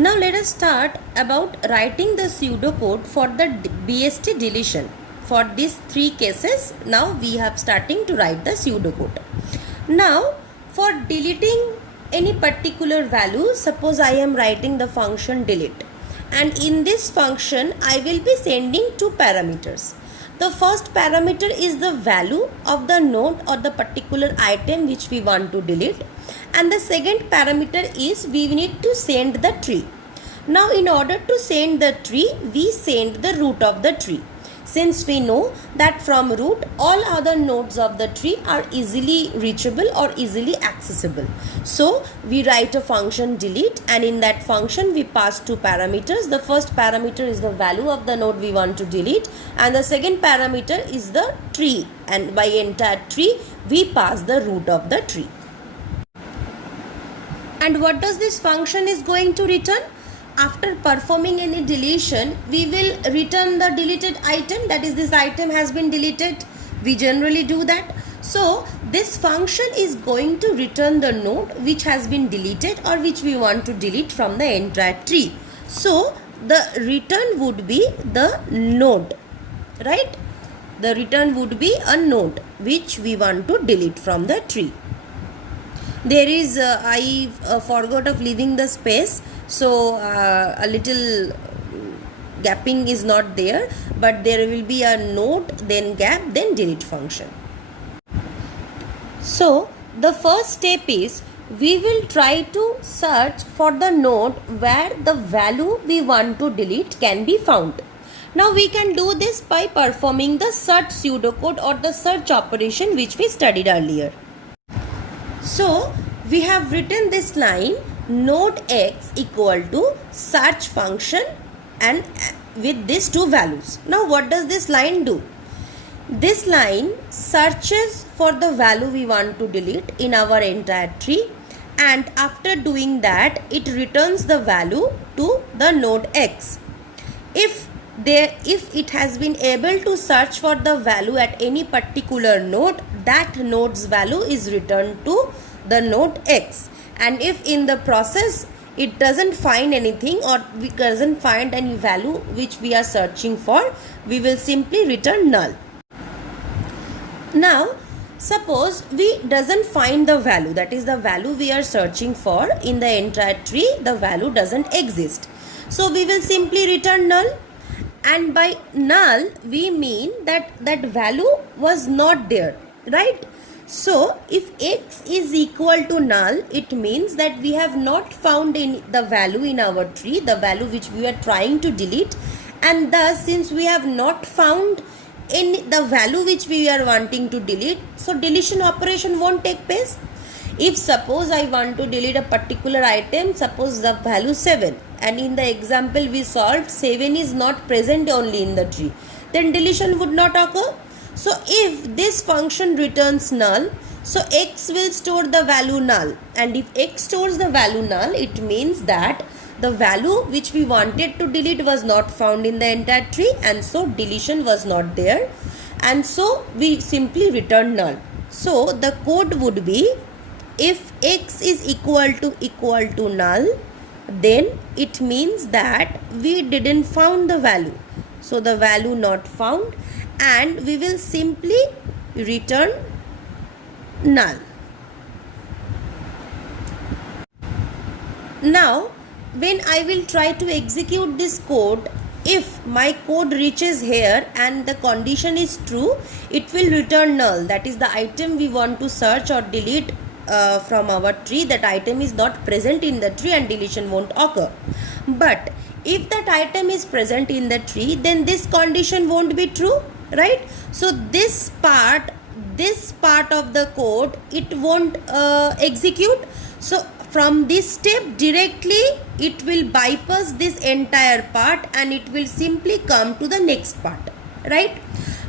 Now let us start about writing the pseudocode for the BST deletion. For these three cases, now we have starting to write the pseudocode. Now for deleting any particular value, suppose I am writing the function delete, and in this function I will be sending two parameters. The first parameter is the value of the node or the particular item which we want to delete, and the second parameter is we need to send the tree. Now in order to send the tree, we send the root of the tree. Since we know that from root all other nodes of the tree are easily reachable or easily accessible. So we write a function delete, and in that function we pass two parameters. The first parameter is the value of the node we want to delete, and the second parameter is the tree, and by entire tree we pass the root of the tree. And what does this function is going to return? After performing any deletion, we will return the deleted item, that is this item has been deleted. We generally do that. So this function is going to return the node which has been deleted or which we want to delete from the entire tree. So the return would be the node, right? The return would be a node which we want to delete from the tree. There is I forgot of leaving the space, so a little gapping is not there, but there will be a node, then gap, then delete function. So the first step is we will try to search for the node where the value we want to delete can be found. Now we can do this by performing the search pseudocode or the search operation which we studied earlier. So we have written this line node x equal to search function and with these two values. Now what does this line do? This line searches for the value we want to delete in our entire tree, and after doing that it returns the value to the node x. If it has been able to search for the value at any particular node, that node's value is returned to the node x. And if in the process it doesn't find anything or it doesn't find any value which we are searching for, we will simply return null. Now suppose we doesn't find the value, that is the value we are searching for in the entire tree, the value doesn't exist. So we will simply return null, and by null we mean that that value was not there, right? So if x is equal to null, it means that we have not found the value in our tree, the value which we are trying to delete, and thus since we have not found in the value which we are wanting to delete, so deletion operation won't take place. If suppose I want to delete a particular item, suppose the value 7, and in the example we solved 7 is not present only in the tree, then deletion would not occur. So if this function returns null, so x will store the value null, and if x stores the value null, it means that the value which we wanted to delete was not found in the entire tree, and so deletion was not there, and so we simply return null. So the code would be if x is equal to null, then it means that we didn't found the value, so the value not found, and we will simply return null. Now when I will try to execute this code, if my code reaches here and the condition is true, it will return null, that is the item we want to search or delete from our tree, that item is not present in the tree and deletion won't occur. But if that item is present in the tree, then this condition won't be true, right? So this part of the code, it won't execute. So from this step directly it will bypass this entire part and it will simply come to the next part, right?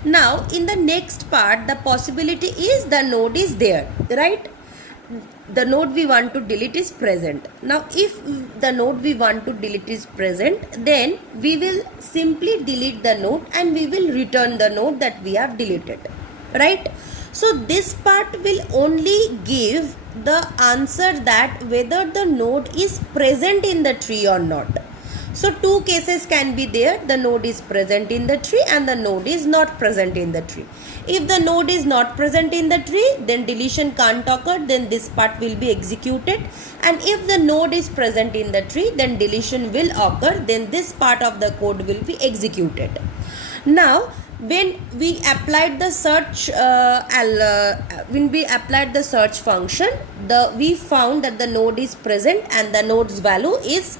Now in the next part the possibility is the node is there, right? The node we want to delete is present. Now if the node we want to delete is present, then we will simply delete the node and we will return the node that we have deleted, right? So this part will only give the answer that whether the node is present in the tree or not. So two cases can be there, the node is present in the tree and the node is not present in the tree. If the node is not present in the tree, then deletion can't occur, then this part will be executed. And if the node is present in the tree, then deletion will occur, then this part of the code will be executed. Now, when we applied the search function, we found that the node is present and the node's value is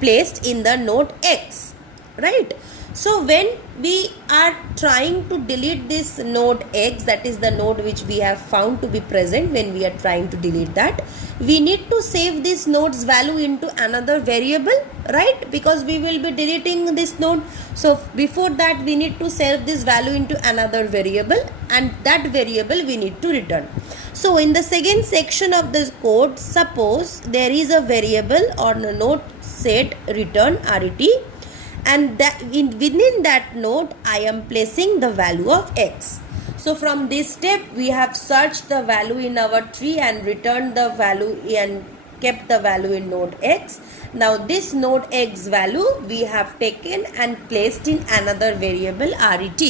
placed in the node X, right? So when we are trying to delete this node X, that is the node which we have found to be present, when we are trying to delete that, we need to save this node's value into another variable, right? Because we will be deleting this node. So before that, we need to save this value into another variable, and that variable we need to return. So in the second section of this code, suppose there is a variable or a node set return RET, and that within that node I am placing the value of X. So from this step we have searched the value in our tree and returned the value and kept the value in node X. Now this node X value we have taken and placed in another variable RET.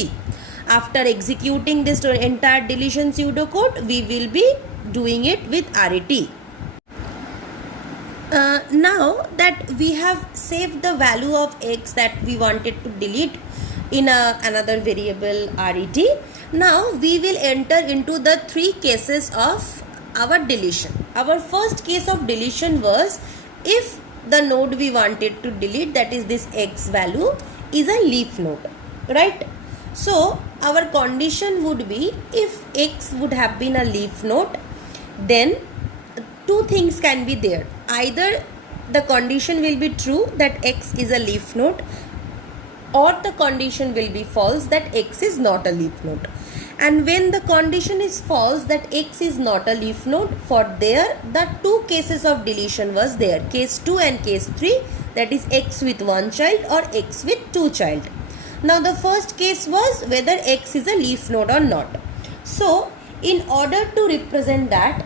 After executing this entire deletion pseudocode, we will be doing it with RET. Now that we have saved the value of X that we wanted to delete in another variable RET, now we will enter into the three cases of our deletion. Our first case of deletion was if the node we wanted to delete, that is this X value, is a leaf node, right? So our condition would be, if X would have been a leaf node, then two things can be there. Either the condition will be true that X is a leaf node, or the condition will be false that X is not a leaf node. And when the condition is false that X is not a leaf node, for there the two cases of deletion was there, case 2 and case 3, that is X with one child or X with two child. Now the first case was whether X is a leaf node or not. So in order to represent that,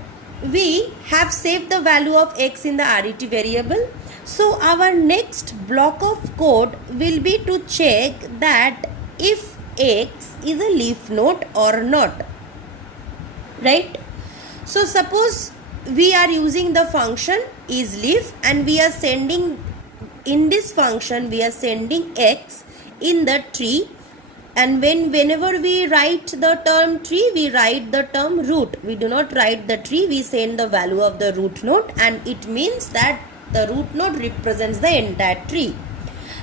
we have saved the value of X in the RET variable. So our next block of code will be to check that if X is a leaf node or not, right? So suppose we are using the function isLeaf and we are sending, in this function we are sending X in the tree, and whenever we write the term tree, we write the term root. We do not write the tree, we send the value of the root node, and it means that the root node represents the entire tree.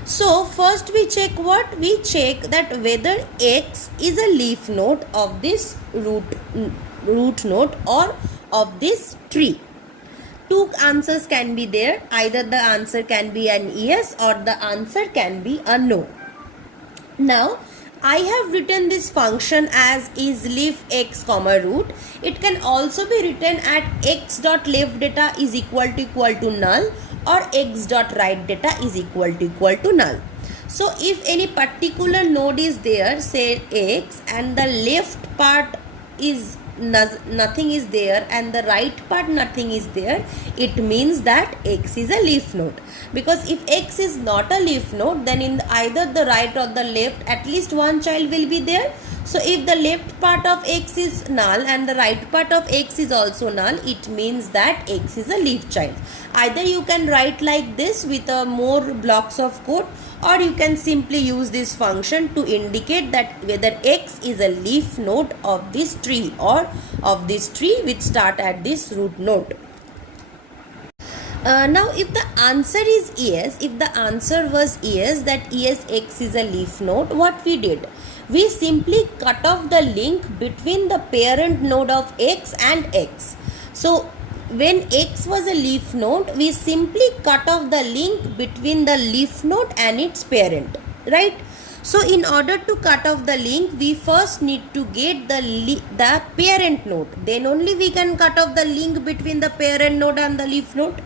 So first we check what? We check that whether X is a leaf node of this root node or of this tree. Two answers can be there. Either the answer can be an yes or the answer can be a no. Now I have written this function as isLeaf x comma root. It can also be written at x.leftData is equal to null or x.writeData is equal to null. So if any particular node is there, say X, and the left part is nothing is there and the right part nothing is there, it means that X is a leaf node. Because if X is not a leaf node, then in either the right or the left at least one child will be there. So if the left part of X is null and the right part of X is also null, it means that X is a leaf child. Either you can write like this with more blocks of code, or you can simply use this function to indicate that whether X is a leaf node of this tree or of this tree which start at this root node. Now if the answer is yes, if the answer was yes, that yes, X is a leaf node, what we did? We simply cut off the link between the parent node of X and X. So when X was a leaf node, we simply cut off the link between the leaf node and its parent, right? So in order to cut off the link, we first need to get the parent node. Then only we can cut off the link between the parent node and the leaf node.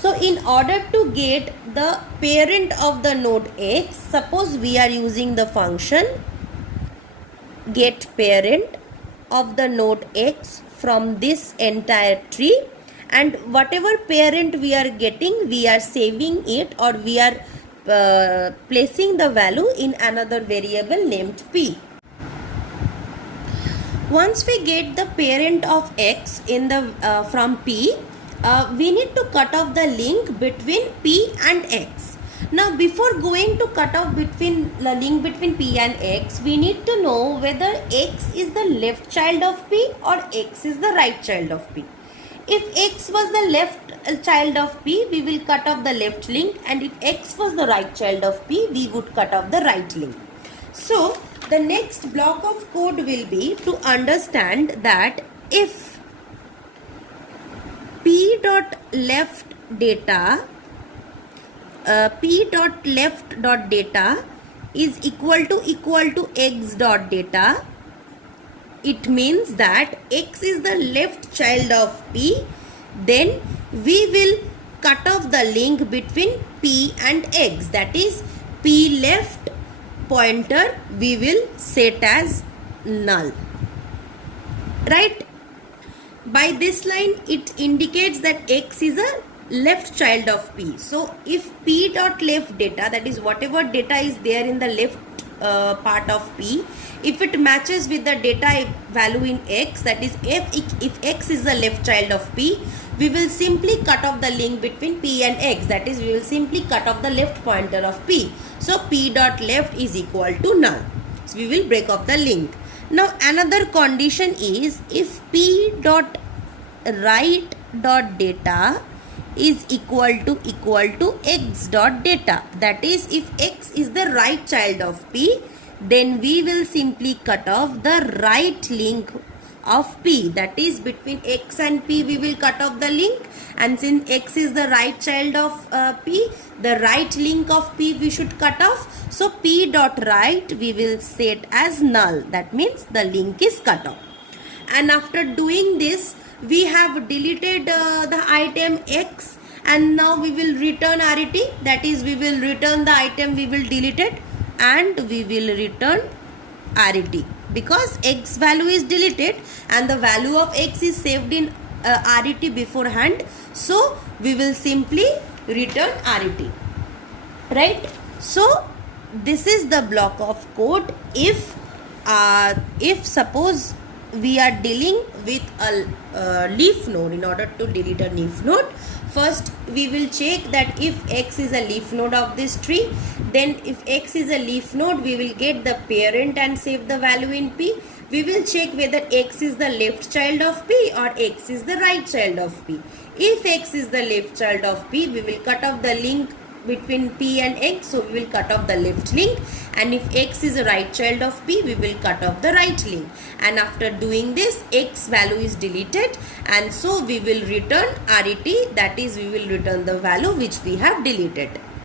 So in order to get the parent of the node X, suppose we are using the function get parent of the node X from this entire tree, and whatever parent we are getting, we are saving it, or we are placing the value in another variable named p. Once we get the parent of x in the from p, we need to cut off the link between p and x. Now before going to cut off between the link between p and x, we need to know whether x is the left child of p or x is the right child of p. If x was the left child of p, we will cut off the left link, and if x was the right child of p, we would cut off the right link. So the next block of code will be to understand that if p dot left data is equal to x dot data, it means that x is the left child of p, then we will cut off the link between p and x, that is p left pointer we will set as null, right? By this line it indicates that x is a left child of p. So if p dot left data, that is whatever data is there in the left part of p, if it matches with the data value in x, that is if x is the left child of p, we will simply cut off the link between p and x, that is we will simply cut off the left pointer of p. So p dot left is equal to null. So we will break off the link. Now another condition is if p dot right dot data is equal to x dot data, that is if x is the right child of p, then we will simply cut off the right link of p, that is between x and p we will cut off the link, and since x is the right child of p, the right link of p we should cut off. So p dot right we will set as null, that means the link is cut off. And after doing this, we have deleted the item x, and now we will return arity, that is we will return the item we will delete it, and we will return arity because x value is deleted and the value of x is saved in arity beforehand. So we will simply return arity, right? So this is the block of code. If suppose we are dealing with a leaf node, in order to delete a leaf node, first we will check that if x is a leaf node of this tree, then if x is a leaf node, we will get the parent and save the value in p. We will check whether x is the left child of p or x is the right child of p. If x is the left child of p, we will cut off the link between p and x, so we will cut off the left link, and if x is a right child of p, we will cut off the right link. And after doing this, x value is deleted, and so we will return arity, that is we will return the value which we have deleted.